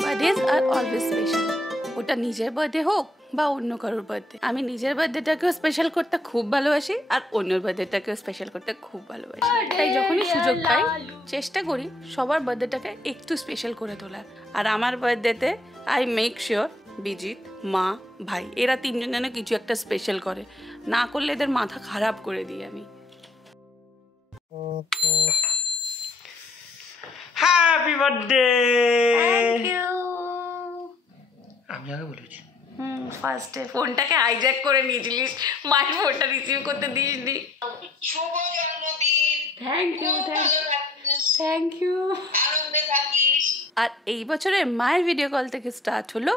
Birthdays are always special, ওটা নিজের birthday হোক বা অন্য কারোর বার্থডে। আমি নিজের বার্থডেটাকেও স্পেশাল করতে খুব ভালোবাসি আর অন্যের বার্থডেটাকেও স্পেশাল করতে খুব ভালোবাসি। তাই যখনই সুযোগ পাই চেষ্টা করি সবার বার্থডেটাকে একটু স্পেশাল করে তোলার। আর আমার বার্থডেতে আই মেক শিওর বিজিৎ, মা, ভাই এরা তিনজন যেন কিছু একটা স্পেশাল করে, না করলে এদের মাথা খারাপ করে দিই আমি। Happy birthday. Thank you. আমি আগে বলেছি। ফার্স্টে ফোনটাকে হাইজ্যাক করে নিয়েছিলিস, মায়ের ফোনটা রিসিভ করতে দিসনি। শুভ জন্মদিন। Thank you, thank you. আর এই বছরের মায়ের ভিডিও কল থেকে স্টার্ট হলো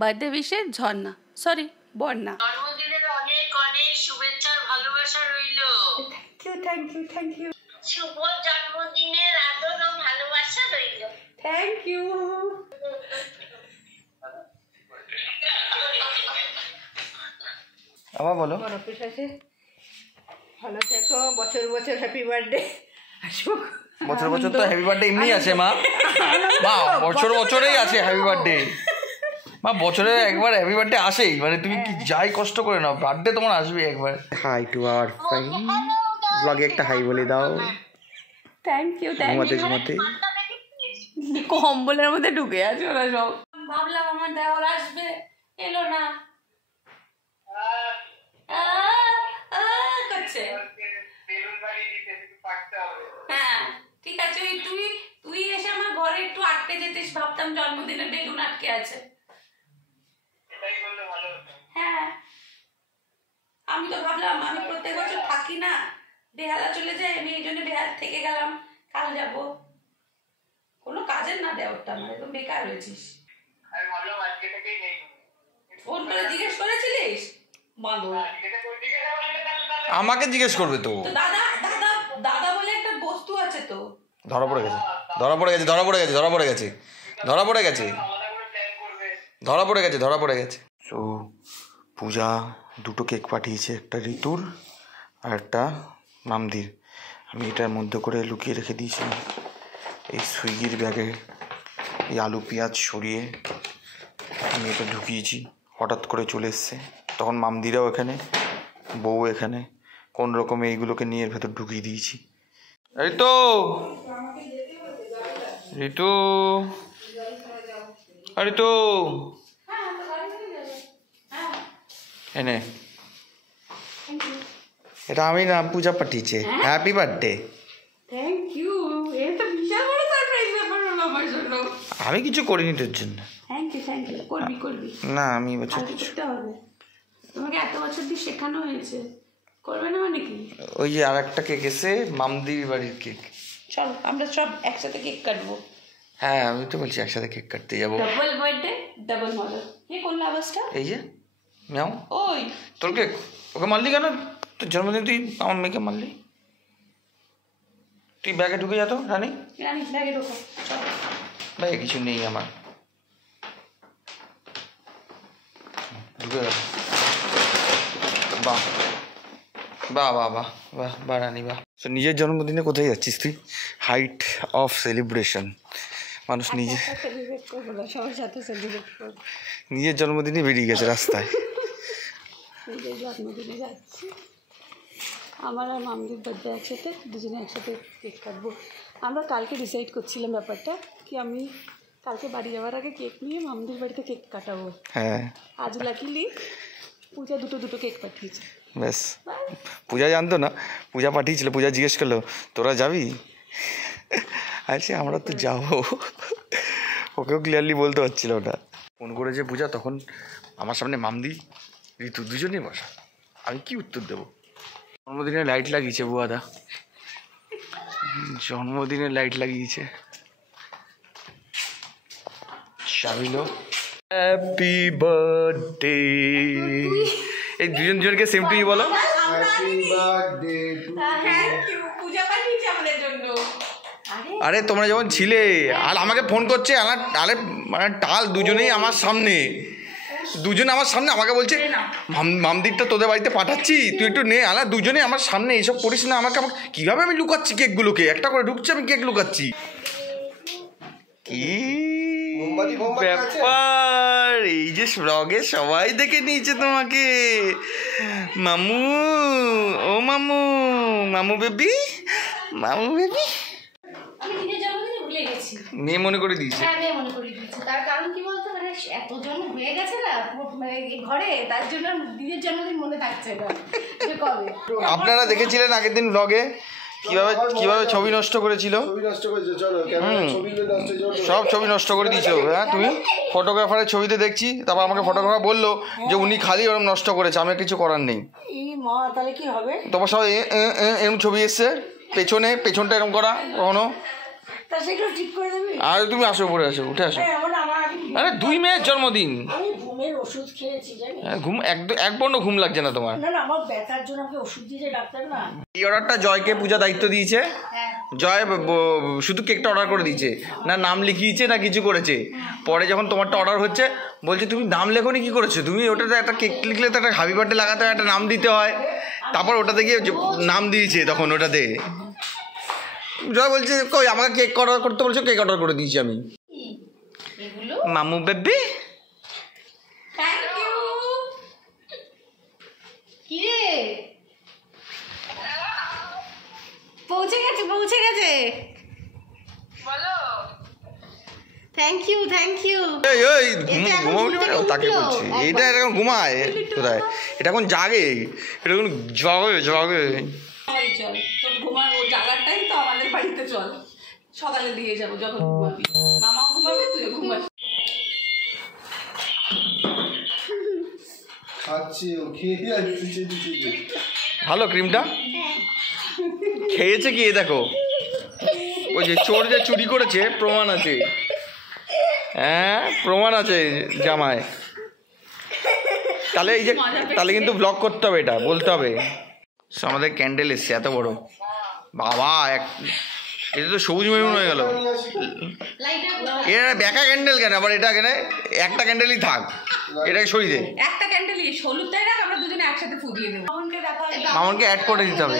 বার্থডে উইশের ঝর্ণা, সরি বর্ণা। জন্মদিনের অনেক অনেক শুভেচ্ছা ভালোবাসা রইল। Thank you, thank you, thank you. শুভ জন্মদিনের আদর ও ভালোবাসা রইল। Thank you. আবার বলো। ভালো থেকো, বছর বছর হ্যাপি বার্থডে আসুক। বছর বছর তো হ্যাপি বার্থডে এমনি আছে মা, মা বছর বছরেই আছে হ্যাপি বার্থডে মা, বছরে একবার হ্যাপি বার্থডে আসেই, মানে তুমি কি যাই কষ্ট করে নাও বার্থডে তোমার আসবে একবার। হাই টু আওয়ার ফাইন ব্লগে একটা হাই বলে দাও। Thank you, thank you. ঘুমাতে কম্বলের মধ্যে ঢুকে আছে ওরা সব। ভাবলাম আমার দেওয়ার আসবে, এলো না। করছে। হ্যাঁ ঠিক আছে, ওই তুই এসে আমার ঘরে একটু আটকে যেতিস, ভাবতাম জন্মদিনের বেলুন আটকে আছে। হ্যাঁ আমি তো ভাবলাম আমি প্রত্যেক বছর থাকি না, বেহালা চলে যাই, আমি এই জন্য বেহালা থেকে গেলাম, কাল যাব। কোনো কাজের না দেওয়ারটা, আমার একদম বেকার হয়েছিস। ফোন করে জিজ্ঞেস করেছিলিস? আমাকে জিজ্ঞেস করবে তো। দাদা দাদা দাদা বলে একটা বস্তু আছে তো। ধরা পড়ে গেছে, ধরা পড়ে গেছে, ধরা পড়ে গেছে, ধরা পড়ে গেছে, ধরা পড়ে গেছে, ধরা পড়ে গেছে, ধরা পড়ে গেছে। তো পূজা দুটো কেক পাঠিয়েছে, একটা ঋতুর আর একটা মামদির। আমি এটার মধ্যে করে লুকিয়ে রেখে দিয়েছিলাম এই সুইগির ব্যাগে। এই আলু পেঁয়াজ সরিয়ে আমি এটা ঢুকিয়েছি, হঠাৎ করে চলে এসছে। তখন মামদিরাও এখানে, বউ এখানে, কোন রকমে এইগুলোকে নিয়ে এর ভেতর ঢুকিয়ে দিয়েছি। এই তো ঋতু, আরে তো এনে এটা আমি না, পূজা পাঠিয়েছে। Happy birthday. থ্যাংক ইউ, এটা বিশাল বড় সারপ্রাইজ ব্যাপার হলো আমার জন্য। আমি কিছু করিনি তোর জন্য। Thank you, thank you. করবি না আমি বছর কিছু করতে হবে, তোমাকে এত বছর দিয়ে শেখানো হয়েছে, করবে না মানে কি? ওই যে আর একটা কেক এসে, মামদির বাড়ির কেক। চল আমরা সব একসাথে কেক কাটবো। হ্যাঁ আমি তো বলছি একসাথে কেক কাটতে যাবো। ডাবল বার্থডে ডাবল মজা। কে করলো আওয়াজটা? এই যে ম্যাও, ওই তোর কেক ওকে মারলি কেন? তোর জন্মদিন তুই আমার মেয়েকে মারলি। তুই ব্যাগে ঢুকে যেত রানি, রানি ব্যাগে ঢোকো। চল, ব্যাগে কিছু নেই আমার, ঢুকে গেল। বাহ বাহ বাহ বাহ বাহ বাহ রানি বাহ। তো নিজের জন্মদিনে কোথায় যাচ্ছিস তুই? হাইট অফ সেলিব্রেশন, মানুষ নিজে সেলিব্রেট করবো না, সবার সাথে সেলিব্রেট করবো। নিজের জন্মদিনে বেরিয়ে গেছে রাস্তায়। নিজের জন্মদিনে যাচ্ছি, আমার আর মামদির বার্থডে আছে, তো দুজনে একসাথে কেক কাটবো। আমরা কালকে ডিসাইড করছিলাম ব্যাপারটা, কি আমি কালকে বাড়ি যাওয়ার আগে কেক নিয়ে মামদির বাড়িতে কেক কাটাবো। হ্যাঁ আজ লাকিলি পূজা দুটো কেক পাঠিয়েছে। ব্যাস, পূজা জানতো না, পূজা পাঠিয়েছিল। পূজা জিজ্ঞেস করলো তোরা যাবি? আচ্ছা আমরা তো যাবো, ওকেও ক্লিয়ারলি বলতে পারছিল ওটা। ফোন করেছে পূজা, তখন আমার সামনে মামদি ঋতু দুজনেই বসা, আমি কি উত্তর দেবো? জন্মদিনে লাইট লাগিয়েছে বুয়াদা, জন্মদিনে লাইট লাগিয়েছে। শাবিলো হ্যাপি বার্থডে। এই দুজনকে সেম টু ইউ বলো। Happy birthday to thank you, Puja পাঠিয়েছে আমাদের জন্য। আরে তোমরা যখন ছিলে আর আমাকে ফোন করছে, আরে মানে টাল দুজনেই আমার সামনে, দুজনে আমার সামনে আমাকে বলছে মামদিরটা তোদের বাড়িতে পাঠাচ্ছি, তুই একটু নে। আলা দুজনে আমার সামনে, এইসব করিস না। আমাকে কীভাবে আমি লুকাচ্ছি কেকগুলোকে, একটা করে ঢুকছে আমি কেক লুকাচ্ছি। কি ব্যাপার, এই যে ব্লগে সবাই দেখে নিয়েছে তোমাকে। মামু, ও মামু, মামু বেবি, মামু বেবি। আমি নিজের জন্মদিনে ভুলে গেছি। মেয়ে মনে করে দিয়েছে। হ্যাঁ, মেয়ে মনে করে দিয়েছে। তার কারণ কি বলতো, মানে এতজন হয়ে গেছে না মানে ঘরে, তার জন্য নিজের জন্মদিন মনে থাকছে না যে কবে। আপনারা দেখেছিলেন আগের দিন ব্লগে কিভাবে কিভাবে ছবি নষ্ট করেছিল। সব ছবি নষ্ট করে দিয়েছো। হ্যাঁ, তুমি ফটোগ্রাফারের ছবিতে দেখছি, তারপর আমাকে ফটোগ্রাফার বললো যে উনি খালি ওরকম নষ্ট করেছে, আমার কিছু করার নেই। তাহলে কি হবে? তারপর সব এরকম ছবি এসছে, পেছনটা এরকম করা কখনো। আর তুমি আসো, উপরে আসো, উঠে আসো। আরে 2 মেয়ের জন্মদিন, ঘুমের ওষুধ খেয়েছি জানি। ঘুম এক বন্ধ ঘুম লাগছে না তোমার? না, আমার ব্যথার জন্য আমাকে ওষুধ দিয়েছে ডাক্তার না। এই অর্ডারটা জয়কে পূজা দায়িত্ব দিয়েছে। জয় শুধু কেকটা অর্ডার করে দিয়েছে, না নাম লিখিয়েছে না কিছু করেছে। পরে যখন তোমারটা অর্ডার হচ্ছে বলছে তুমি নাম লেখো নি, কি করেছো তুমি? ওটাতে একটা কেক লিখলে তো একটা হ্যাপি বার্থডে লাগাতে হয়, একটা নাম দিতে হয়। তারপর ওটাতে গিয়ে নাম দিয়েছে, তখন ওটাতে জয় বলছে কই আমাকে কেক অর্ডার করতে বলছো, কেক অর্ডার করে দিয়েছি আমি। মামু বেবি, থ্যাংক ইউ। কি রে, পৌঁছে গেছে বলো। Thank you. এই ঘুমাবি তাকে বলছি, এইটা এরকম ঘুমায় কোথায়? এটা এখন জাগে, এটা এখন জাগে। চল, তোর ঘুমার ও জাগার টাইম তো আমাদের বাড়িতে চল, সকালে দিয়ে যাবো যখন ঘুমাবি। মামাও ঘুমাবে, তুইও ঘুমাবি। ভালো ক্রিমটা খেয়েছে কি? দেখো, ওই যে চোর যে চুরি করেছে প্রমাণ আছে। হ্যাঁ, প্রমাণ আছে জামায়। তাহলে এই যে তাহলে কিন্তু ব্লগ করতে হবে, এটা বলতে হবে। আমাদের ক্যান্ডেল এসছে এত বড়, বাবা এটা তো সবুজ মেরুন হয়ে গেল। এটা বেকা ক্যান্ডেল কেন আবার? এটা কেন একটা ক্যান্ডেলই থাক, এটাকে সরিয়ে দে। একটা ক্যান্ডেলই হলুদটাই রাখ, আমরা দুজনে একসাথে ফুটিয়ে দেবো। মামনকে অ্যাড করে দিতে হবে।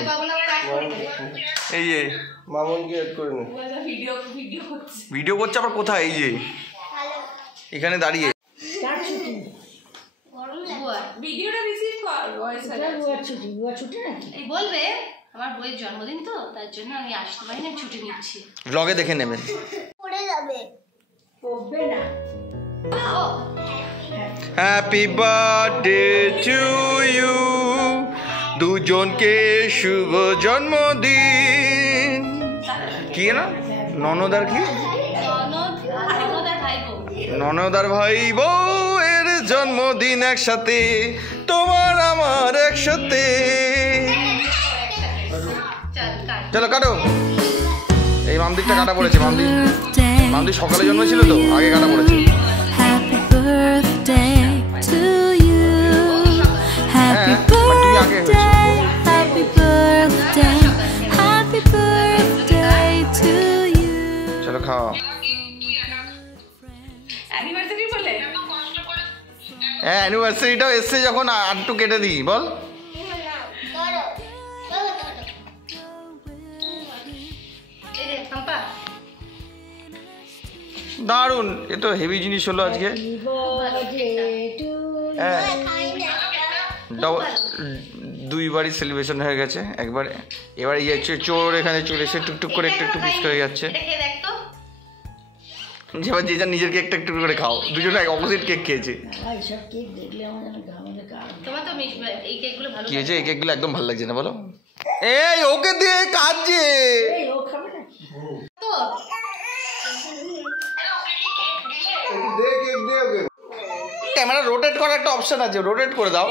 এই যে মামনকে অ্যাড করে নে। ভিডিও করছে আবার কোথায়? এই যে এখানে দাঁড়িয়ে। ভিডিওটা রিসিভ কর, বলবে আমার বইয়ের জন্মদিন তো, তার জন্য আমি আসতে পারি না, ছুটি নিচ্ছি। ব্লগে দেখে নেবেন। হ্যাপি বার্থডে টু ইউ, দুজনকে শুভ জন্মদিন। কি না ননদার কি? ননদার ভাই বউ এর জন্মদিন একসাথে, তোমার আমার একসাথে। চলো কাটো। এই মামদিরটা কাটা পড়েছে। মামদির সকালে জন্মেছিল তো, আগে কাটা পড়েছে। চলো খাও। অ্যানিভার্সারি বলে হ্যাঁ, অ্যানিভার্সারিটাও এসছে যখন, আর একটু কেটে দিই বল। দারুণ, এ তো হেভি জিনিস হলো আজকে। হ্যাঁ, 2বারই সেলিব্রেশন হয়ে গেছে একবারে। এবার এই চোর এখানে চলে এসে টুকটুক করে একটু পিস করে যাচ্ছে। এবার যে যার নিজের কেকটা একটু করে খাও, দুজনে অপোজিট কেক খেয়েছে। কি হয়েছে? এই কেকগুলো একদম ভালো লাগছে না বলো? এই ওকে দিয়ে কাজে ক্যামেরা রোটেট করার একটা অপশন আছে, রোটেট করে দাও।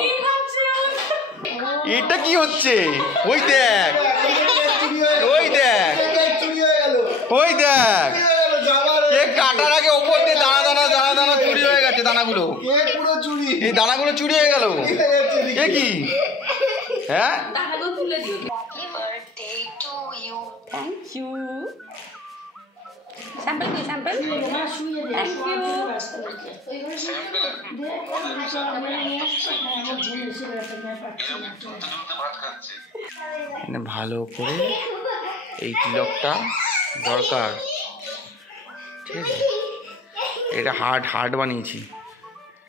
এটা কি হচ্ছে? ওই দেখ, ওই দেখ, ওই দেখ, কেক কাটার আগে ওপর দিয়ে দানা দানা দানা দানা চুরি হয়ে গেছে। দানাগুলো, এই দানাগুলো চুরি হয়ে গেল। এ কি? হ্যাঁ, দানাগুলো তুলে দিও। Thank you. স্যাম্পল কি স্যাম্পল? Thank you. ভালো করে এই তিলকটা দরকার, ঠিক আছে? এটা হার্ট বানিয়েছি,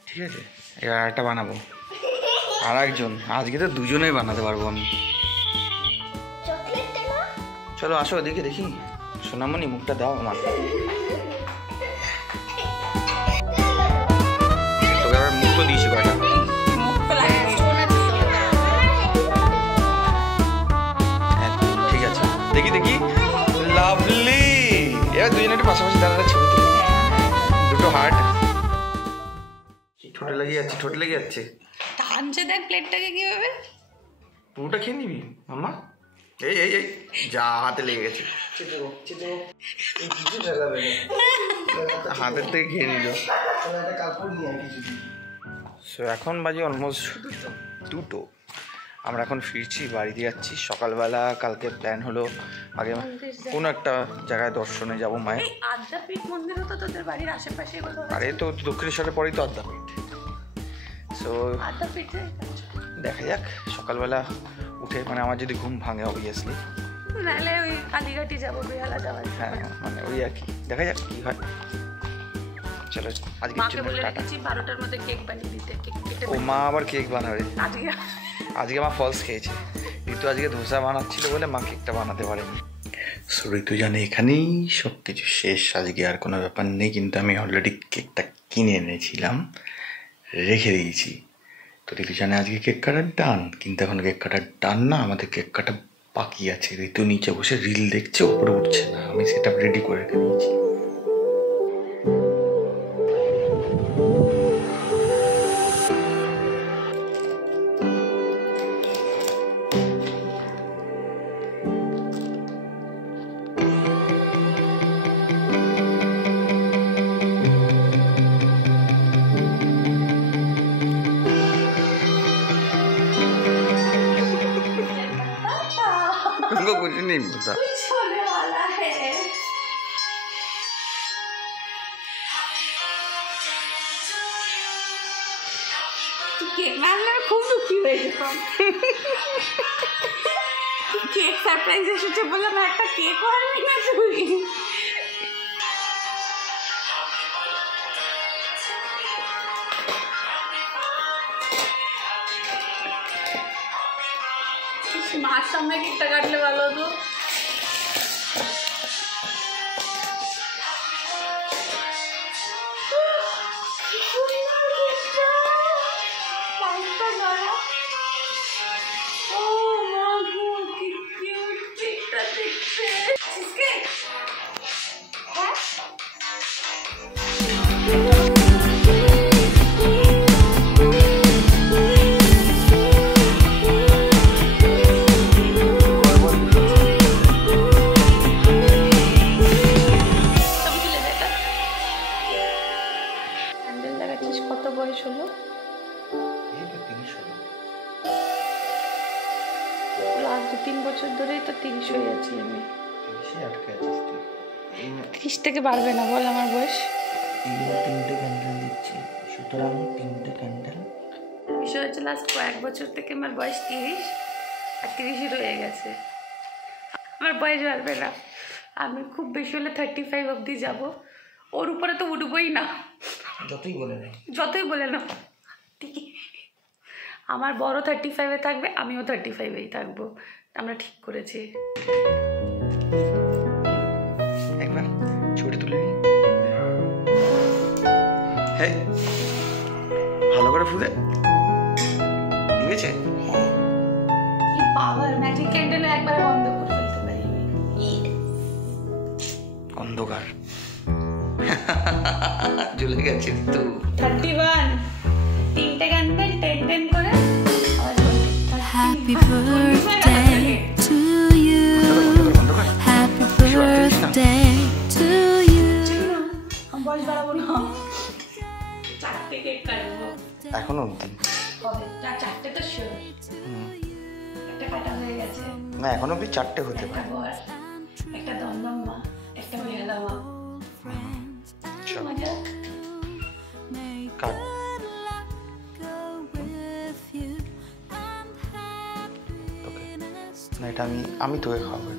ঠিক আছে? এবার আরেকটা বানাবো, আর একজন, আজকে তো দুজনেই বানাতে পারবো আমি। চলো আসো দেখি দেখি, সোনামণি মুখটা দাও আমার। তোকে আবার মুখ তো দিয়েছি কয়টা। ঠিক আছে, দেখি দেখি, লাভলি। এবার দুজনে একটু পাশাপাশি দাঁড়ালে ছবি তুলি, দুটো হার্ট। ঠোঁটে লেগে যাচ্ছে। টানছে দেখ প্লেটটাকে কিভাবে। পুরোটা খেয়ে নিবি মামা? এই এই এই যা, হাতে লেগে গেছে, হাতের থেকে খেয়ে নিল। সো এখন বাজে অলমোস্ট 2টো। আমরা এখন ফিরছি, বাড়িতে যাচ্ছি। সকালবেলা কালকে প্ল্যান হলো আগে কোনো একটা জায়গায় দর্শনে যাব মায়ের। আদ্যাপীঠ মন্দিরও তো তোদের বাড়ির আশেপাশে কোথাও? আরে তো দক্ষিণেশ্বরের পরেই তো আদ্যাপীঠ। সো আদ্যাপীঠে দেখা যাক সকালবেলা উঠে, মানে আমার যদি ঘুম ভাঙে অবভিয়াসলি, নাহলে ওই কালীঘাটি যাবো, বেহালা যাওয়ার। হ্যাঁ মানে ওই আর কি, দেখা যাক কি হয়। চলো আজকে মাকে বলে রেখেছি 12টার মধ্যে কেক বানিয়ে দিতে। কেক কেটে ও মা আবার কেক বানাবে আজকে। মা ফলস খেয়েছে। ঋতু আজকে ধোসা বানাচ্ছিল বলে মা কেকটা বানাতে পারেনি। সো ঋতু জানে এখানেই সব কিছু শেষ আজকে, আর কোনো ব্যাপার নেই। কিন্তু আমি অলরেডি কেকটা কিনে এনেছিলাম, রেখে দিয়েছি। তো ঋতু জানে আজকে কেক কাটার ডান, কিন্তু এখন কেক কাটার ডান না, আমাদের কেক কাটা বাকি আছে। ঋতু নিচে বসে রিল দেখছে, উপরে উঠছে না। আমি সেটা রেডি করে রেখে দিয়েছি। तुमको कुछ नहीं पता। कुछ होने वाला है। কেক না আনলে আমি খুব দুঃখী হয়ে যেতাম। কেক সারপ্রাইজ এসেছে বললাম, একটা কেকও আনবি না তুই? মার সামনে কেকটা কাটলে ভালো হতো। কত বয়স হলো? লাস্ট 2-3 বছর ধরেই তো 30 হয়ে যাচ্ছি আমি। 30 থেকে বাড়বে না বল আমার বয়স? 3টে ক্যান্ডেল দিচ্ছি, সুতরাং 3টে ক্যান্ডেল। বিষয় হচ্ছে লাস্ট কয়েক বছর থেকে আমার বয়স 30, আর 30ই রয়ে গেছে। আমার বয়স বাড়বে না। আমি খুব বেশি হলে 35 অবধি যাব, ওর উপরে তো উঠবই না। যতই বলে না আমার বড় 35-এ থাকবে, আমিও 35-এই থাকবো। আমরা ঠিক করেছি। একবার ছবি তুলে নি, হ্যাঁ ভালো করে ফুলে গেছে। কি পাওয়ার! ম্যাজিক ক্যান্ডেল একবার বন্ধ করে ফেলতে পারি। অন্ধকার জ্বলে গেছে তো। 31 3টে ক্যান্ডেল 10 করে। Happy birthday to you. Happy birthday to you. আমি বয়স বাড়াবো না, 4টে কেক কাটবো এখনো অবধি কবে? 4টে তো শিওর। একটা কাটা হয়ে গেছে না, এখনো অবধি 4টে হতে পারে। একটা বর, একটা দমদম্মা, একটা বেহালা মা। মজা কাট। না এটা আমি তোকে খাওয়াবো।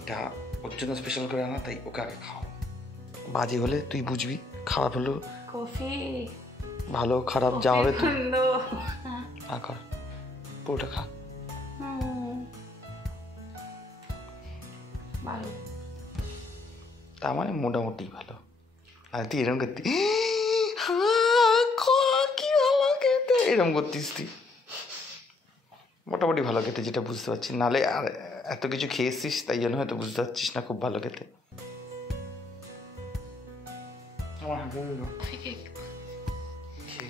এটা ওর জন্য স্পেশাল করে আনা, তাই ওকে আগে খাও। বাজে হলে তুই বুঝবি, খারাপ হলো কফি ভালো খারাপ যা হবে তুই ঠান্ডা খা পুরোটা খা ভালো তার মানে মোটামুটি ভালো আর তুই এরকম করতি কি ভালো খেতে এরকম করতিস তুই মোটামুটি ভালো খেতে যেটা বুঝতে পারছি নালে আর এত কিছু খেয়েছিস তাই জন্য হয়তো বুঝতে পারছিস না খুব ভালো খেতে আমার খেয়ে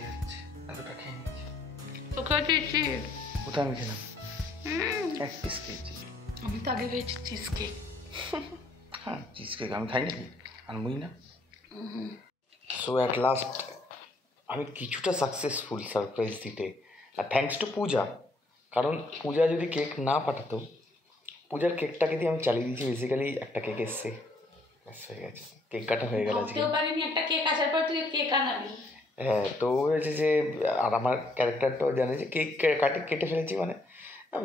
যাচ্ছে এতটা খেয়ে নিচ্ছি কোথায় আমি খেলাম এক পিস খেয়েছি আমি তো আগে খেয়েছি চিজ কেক হ্যাঁ চিজ কেক আমি খাই নাকি আনবই না সো অ্যাট লাস্ট আমি কিছুটা সাকসেসফুল সারপ্রাইজ দিতে আর থ্যাঙ্কস টু পূজা কারণ পূজা যদি কেক না পাঠাতো পূজার কেকটাকে দিয়ে আমি চালিয়ে দিয়েছি বেসিক্যালি একটা কেক এসছে হয়ে গেছে কেক কাটা হয়ে গেল আজকে একটা কেক আসার পর তুই কেক আনাবি হ্যাঁ তো হয়েছে যে আর আমার ক্যারেক্টারটাও জানে যে কেক কেটে ফেলেছি মানে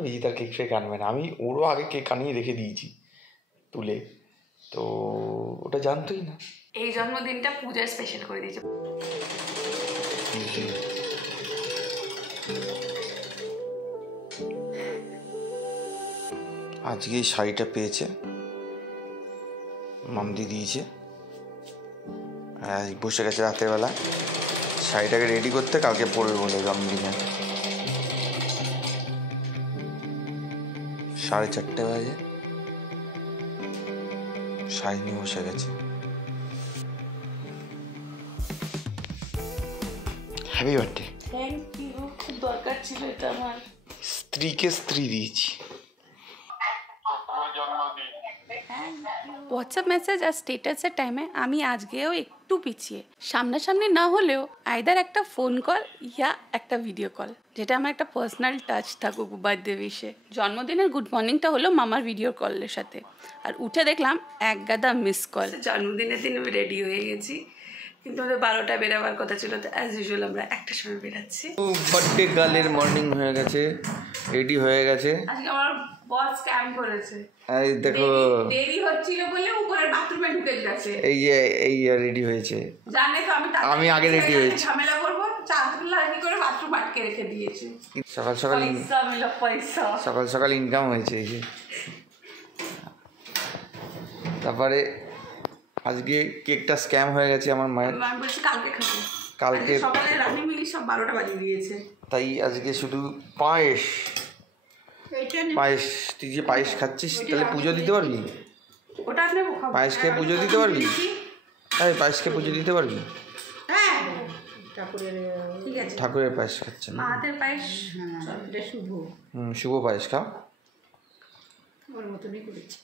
বিজি তার কেক ফেক আনবে না আমি ওরও আগে কেক আনিয়ে রেখে দিয়েছি তুলে তো ওটা জানতোই না এই জন্মদিনটা পূজার স্পেশাল করে দিয়েছে আজকে এই শাড়িটা পেয়েছে মামদি দিয়েছে বসে গেছে রাতের বেলা শাড়িটাকে রেডি করতে কালকে পরবে বলে জন্মদিনে 4:30 বাজে শাড়ি নিয়ে বসে গেছে হ্যাপি বার্থডে থ্যাংক ইউ খুব দরকার ছিল এটা আমার স্ত্রীকে স্ত্রী দিয়েছি হোয়াটসঅ্যাপ মেসেজ আর স্টেটাসের টাইমে আমি আজকেও একটু পিছিয়ে সামনাসামনি না হলেও আইদার একটা ফোন কল ইয়া একটা ভিডিও কল যেটা আমার একটা পার্সোনাল টাচ থাকুক বার্থডে উইশে জন্মদিনের গুড মর্নিংটা হলো মামার ভিডিও কলের সাথে আর উঠে দেখলাম এক গাদা মিস কল জন্মদিনের দিন আমি রেডি হয়ে গেছি কিন্তু আমাদের 12টা বেরোবার কথা ছিল তো অ্যাজ ইউজুয়াল আমরা একটার সময় বেরাচ্ছি বার্থডে গার্লের মর্নিং হয়ে গেছে রেডি হয়ে গেছে আজকে আমার বস স্ক্যাম করেছে এই দেখো দেরি হচ্ছিল বলে উপরের বাথরুমে ঢুকে গেছে এই রেডি হয়েছে জানে তো আমি আগে রেডি হয়েছি ঝামেলা করবো চাদরগুলো আগে করে বাথরুম আটকে রেখে দিয়েছি সকাল সকাল পয়সা মিলো পয়সা সকাল সকাল ইনকাম হয়েছে এই যে তারপরে আজকে কেকটা স্ক্যাম হয়ে গেছে আমার মায়ের আমি বলছি কালকে খাবো কালকে সকালে রান্নি মিলি সব 12টা বাজিয়ে দিয়েছে তাই আজকে শুধু পায়েস তুই যে পায়েস খাচ্ছিস তাহলে পুজো দিতে পারবি ওটা আপনি পায়েস খেয়ে পুজো দিতে পারবি তাই পায়েস খেয়ে পুজো দিতে পারবি হ্যাঁ ঠিক আছে ঠাকুরের পায়েস খাচ্ছে না মাহাতের পায়েস শুভ শুভ পায়েস খাও ওর মতনই করেছি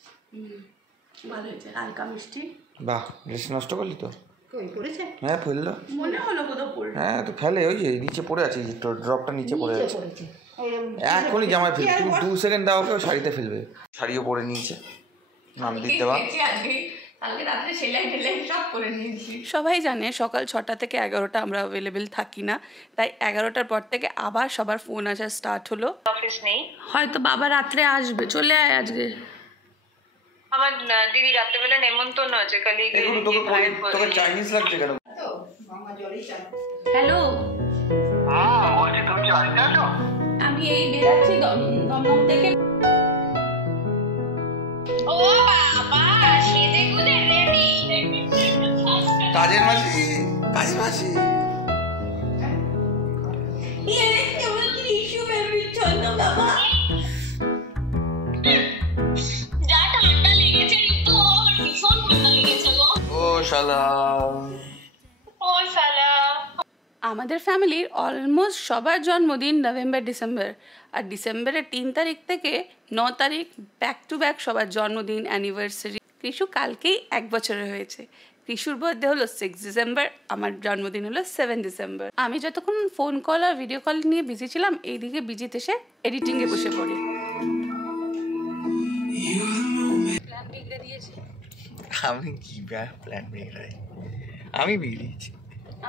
ভালো হয়েছে হালকা মিষ্টি বাহ ড্রেস নষ্ট করলি তো কই করেছে হ্যাঁ ফেললো মনে হলো কোথাও পড়লো হ্যাঁ তো ফেলে ওই যে নিচে পড়ে আছে তোর ড্রপটা নিচে পড়ে আছে করেছে এখনই জামায় ফেলবে তুমি 2 সেকেন্ড দাও ওকে শাড়িতে ফেলবে শাড়িও পরে নিয়েছে নাম দিতে দেওয়া কালকে রাত্রে সেলাই টেলাই সব করে নিয়েছি সবাই জানে সকাল 6টা থেকে 11টা আমরা অ্যাভেলেবেল থাকি না তাই 11টার পর থেকে আবার সবার ফোন আসা স্টার্ট হলো অফিস নেই হয়তো বাবা রাত্রে আসবে চলে আয় আজকে আমার দিদি রাত্রেবেলা নেমন্তন্ন আছে কালি তোকে চাইনিজ লাগছে কেন তো মামা জলই চান হ্যালো বলছি তুমি কি বাড়িতে আছো? আমি এই বেরাচ্ছি দমদম থেকে ও বাবা সেজে গুলে রেডি কাজের মাসি যা ঠান্ডা লেগেছে কিন্তু আমার ভীষণ ঠান্ডা লেগেছে গো ও শালা ও শালা আমাদের ফ্যামিলির অলমোস্ট সবার জন্মদিন নভেম্বর ডিসেম্বর আর ডিসেম্বরের 3 তারিখ থেকে 9 তারিখ ব্যাক টু ব্যাক সবার জন্মদিন অ্যানিভার্সারি কৃষু কালকেই 1 বছরের হয়েছে কৃষুর বার্থডে হলো 6 ডিসেম্বর আমার জন্মদিন হলো 7 ডিসেম্বর আমি যতক্ষণ ফোন কল আর ভিডিও কল নিয়ে বিজি ছিলাম এইদিকে বিজিতে এসে এডিটিংয়ে বসে পড়ি প্ল্যান বিগড়ে দিয়েছি আমি কি প্ল্যান বিগড়াই আমি বিগড়িয়েছি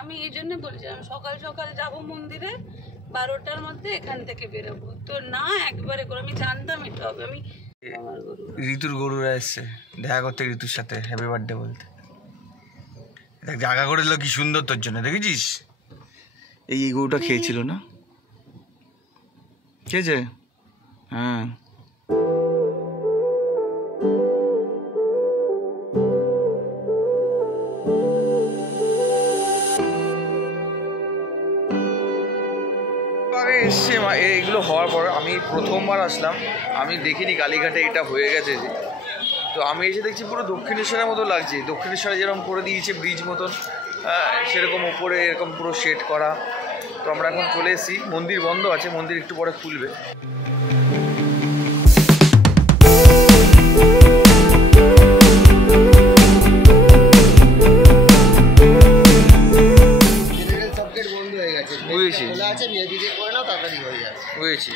আমি এই জন্য বলছিলাম সকাল সকাল যাব মন্দিরে 12টার মধ্যে এখান থেকে বেরোবো তো না একবারে করে আমি জানতাম এটা হবে আমি আমার গরু ঋতুর গরুরা এসছে দেখা করতে ঋতুর সাথে হ্যাপি বার্থডে বলতে দেখ জায়গা করে দিল কি সুন্দর তোর জন্য, দেখেছিস? এই গরুটা খেয়েছিল না, খেয়েছে? হ্যাঁ। এসছে এইগুলো হওয়ার পর আমি প্রথমবার আসলাম, আমি দেখিনি কালীঘাটে এটা হয়ে গেছে যে। তো আমি এসে দেখছি পুরো দক্ষিণেশ্বরের মতো লাগছে, দক্ষিণেশ্বরে যেরকম করে দিয়েছে ব্রিজ মতন, সেরকম উপরে এরকম পুরো শেড করা। তো আমরা এখন চলে এসেছি, মন্দির বন্ধ আছে, মন্দির একটু পরে খুলবে। বুঝেছি, বুঝেছি।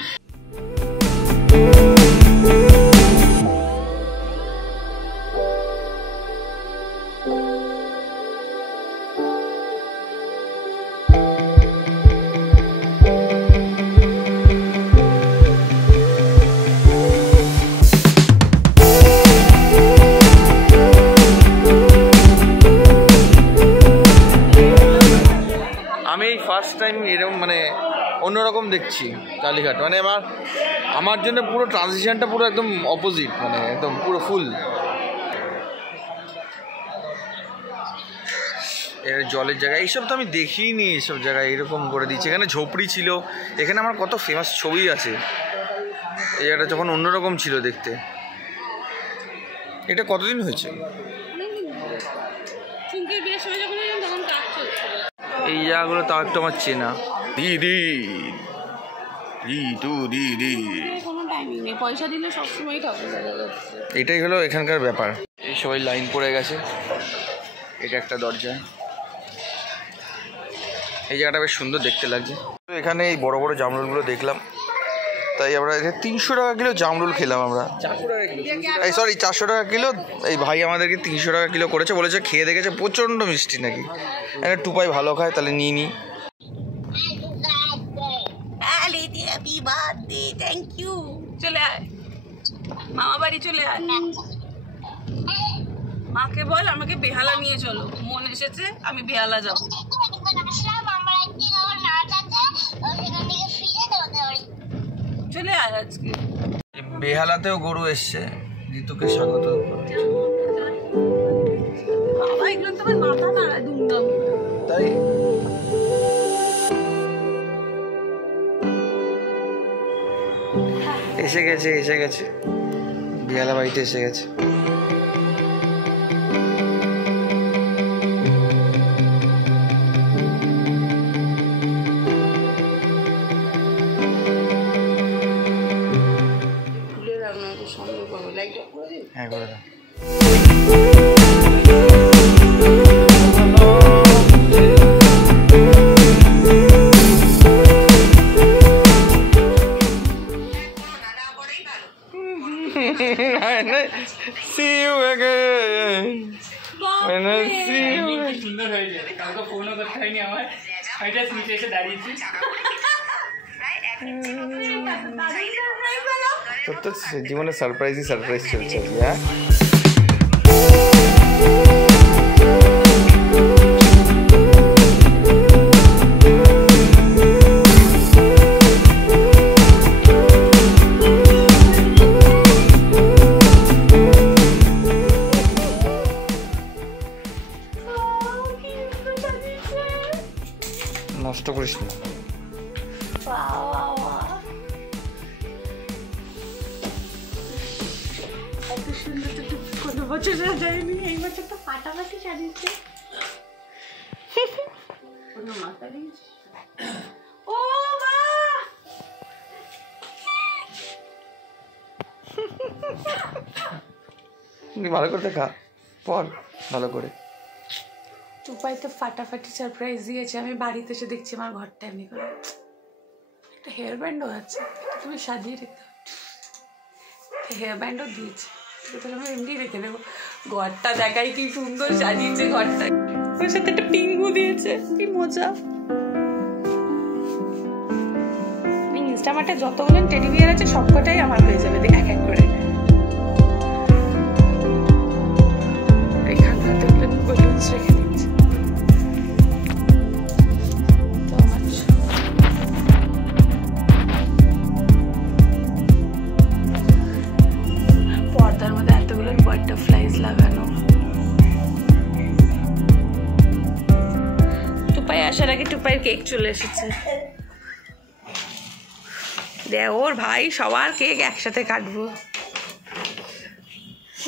আমি ফার্স্ট টাইম এরকম মানে অন্যরকম দেখছি কালীঘাট, মানে আমার জন্য পুরো ট্রানজিশনটা পুরো একদম অপোজিট, মানে একদম পুরো ফুল। এর জলের জায়গা এইসব তো আমি দেখিনি, এইসব জায়গায় এরকম করে দিচ্ছে। এখানে ঝোপড়ি ছিল, এখানে আমার কত ফেমাস ছবি আছে। এই জায়গাটা যখন অন্যরকম ছিল দেখতে। এটা কতদিন হয়েছে? এই জায়গাগুলো তাও একটু আমার চেনা। দিদি দিদি কোনো টাইমিং নেই, পয়সা দিলে সবসময় ঠাকুর দেখা যাচ্ছে। এটাই হলো এখানকার ব্যাপার। এই সবাই লাইন পড়ে গেছে। এটা একটা দরজা। এই জায়গাটা বেশ সুন্দর দেখতে লাগছে। এখানে এই বড় বড় জামরুলগুলো দেখলাম, তাই আমরা 300 টাকা কিলো জামরুল খেলাম আমরা। 400 টাকা কিলো, এই সরি 400 টাকা কিলো। এই ভাই আমাদেরকে 300 টাকা কিলো করেছে, বলেছে খেয়ে দেখেছে প্রচণ্ড মিষ্টি নাকি। একটা টুপাই ভালো খায়, তাহলে নিয়ে নিই। Happy birthday, thank you. চলে আয় মামা বাড়ি, চলে আয়। মাকে বল আমাকে বেহালা নিয়ে চলো, মন এসেছে আমি বেহালা যাবো। চলে আয় আজকে। বেহালাতেও গরু এসছে, ঋতুকে স্বাগত। বাবা এগুলো তো আমার মাথা নাড়া দুমদাম। তাই এসে গেছে বেহালা বাড়িতে এসে গেছে। হ্যাঁ করে দাও। See you again. When I see you again. সুন্দর হয়ে যাবে, কাউকে ফোনও করতে হয়নি আমার, আমি জাস্ট নিচে এসে দাঁড়িয়েছি। তোর তো জীবনে সারপ্রাইজ চলছে, হ্যাঁ। নষ্ট করিস না। এত সুন্দর তো কোনো বছর সাজায়নি, এই বছর তো ফাটাফাটি সাজিয়েছে। কোনো মাথা দিয়েছে। ও মা, ভালো করে দেখা পর, ভালো করে। টুপাই তো ফাটাফাটি সারপ্রাইজ দিয়েছে। আমি বাড়িতে এসে দেখছি আমার ঘরটা এমনি করে একটা হেয়ার ব্যান্ডও আছে, এটা তুমি সাজিয়ে রেখে, হেয়ার ব্যান্ডও দিয়েছে, এটা আমি এমনি রেখে দেবো। ঘরটা দেখাই কি সুন্দর সাজিয়েছে ঘরটা, ওর সাথে একটা পিঙ্গু দিয়েছে, কি মজা। ইনস্টামার্টে যতগুলো টেডি বিয়ার আছে সবকটাই আমার হয়ে যাবে, দেখ এক এক করে। এখানটাতে বেলুনস রেখে দিচ্ছে। আসার আগে টুপাইয়ের কেক চলে এসেছে। দেখ ওর ভাই সবার কেক একসাথে কাটবো।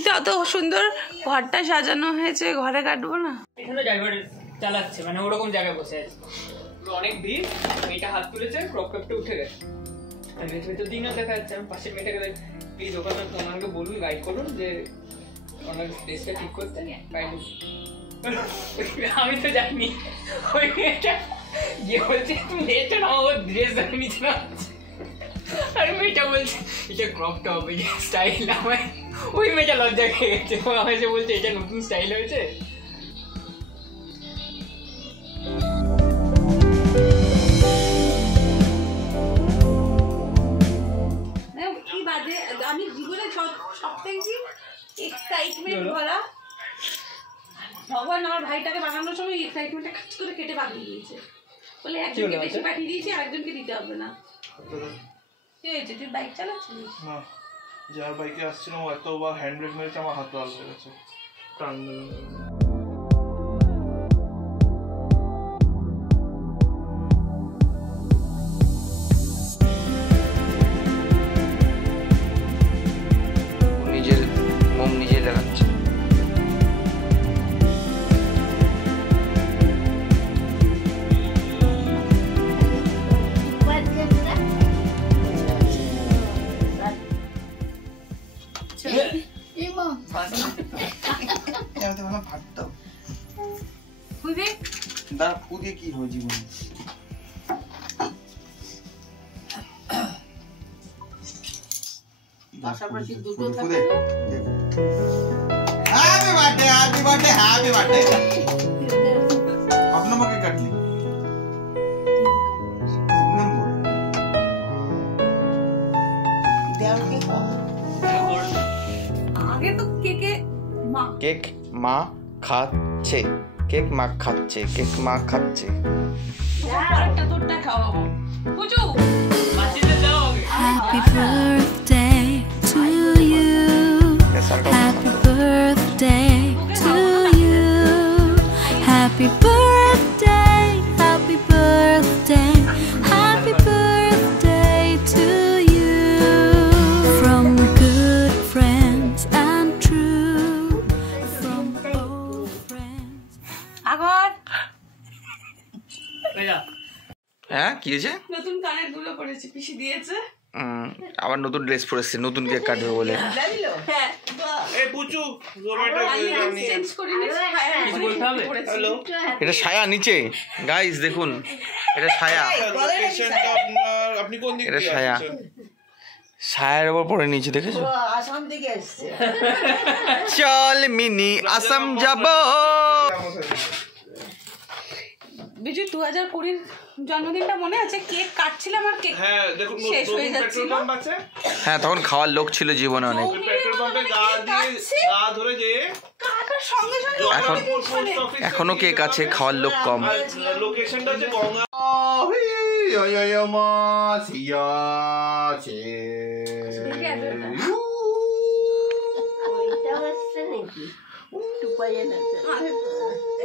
যত সুন্দর ঘরটা সাজানো হয়েছে, ঘরে কাটবো না? এখানে ড্রাইভার চালাচ্ছে, মানে ওরকম জায়গায় বসে আছে, অনেক ভিড়। মেয়েটা হাত তুলেছে, ক্রপ টপটা উঠে গেছে। আমি ভেতর দিনও দেখা যাচ্ছে। আমি পাশের মেয়েটাকে প্লিজ ওখানে ওনাকে বলুন, গাইড করুন যে ওনার ড্রেসটা ঠিক করতে। আমি তো জানি ওই মেয়েটা গিয়ে বলছে তুমি এটা না, ও ড্রেস নিচে না। আর মেয়েটা বলছে এটা ক্রপ টপ, এটা স্টাইল। আমার ওই মেয়েটা লজ্জা খেয়ে গেছে। আমার এসে বলছে এটা নতুন স্টাইল হয়েছে। কি বাজে, আমি জীবনে সবথেকে এক্সাইটমেন্ট ভরা। ভগবান আমার ভাইটাকে বানানোর সময় এক্সাইটমেন্টটা কাজ করে কেটে বাগিয়ে দিয়েছে। বলে একজনকে বেশি পাঠিয়ে দিয়েছি, আরেকজনকে দিতে হবে না। কি হয়েছে, তুই বাইক চালাচ্ছিস? না, যার বাইকে আসছিলাম ও এতবার হ্যান্ড ব্রেক মেরেছে, আমার হাত লাল হয়ে গেছে। নিজের মোম নিজে লাগাচ্ছে। ফু দিয়ে কি হয় জীবনে? পাশাপাশি দুটো থাকলে happy birthday, happy birthday, happy birthday. আপনার মাকে কাটলি আগে তো কেকে মা কেক মা খাচ্ছে, কেক মা খাচ্ছে, কেক মা খাচ্ছে। আরেকটা তোরটা খাওয়াবো। বুঝু মাসিতে দাও আগে। Happy birthday to you. Happy birthday to you. Happy birthday, happy birthday, happy birthday to you. From good friends and true, from old friends. আগর হ্যাঁ কি হয়েছে? নতুন কানের দুলো পরেছি, পিসি দিয়েছে। আবার নতুন ড্রেস পরেছে, নতুন কেক কাটবে বলে। হ্যাঁ এই পুচু জোম্যাটো চেঞ্জ করে নিয়েছি। কিছু বলতে হবে? হ্যালো, এটা ছায়া নিচে, গাইস দেখুন, এটা ছায়া। লোকেশনটা আপনার, আপনি কোন দিক এটা দিয়ে ছায়া, আসছেন? ছায়ার উপর পরে নিচে, দেখেছো? আসাম থেকে এসছে। চল মিনি আসাম যাব। বিজু 2020 জন্মদিনটা মনে আছে? কেক কাটছিলাম আর কেক হ্যাঁ দেখুন, শেষ হয়ে নতুন যাচ্ছিল। পেট্রোল পাম্প আছে। হ্যাঁ তখন খাওয়ার লোক ছিল জীবনে অনেক। পেট্রোল পাম্পে গা ধরে যে কাটার সঙ্গে সঙ্গে এখন এখনো কেক আছে, খাওয়ার লোক কম। লোকেশনটা হচ্ছে গঙ্গা। ওইটা হচ্ছে নাকি টুপাইয়ে না,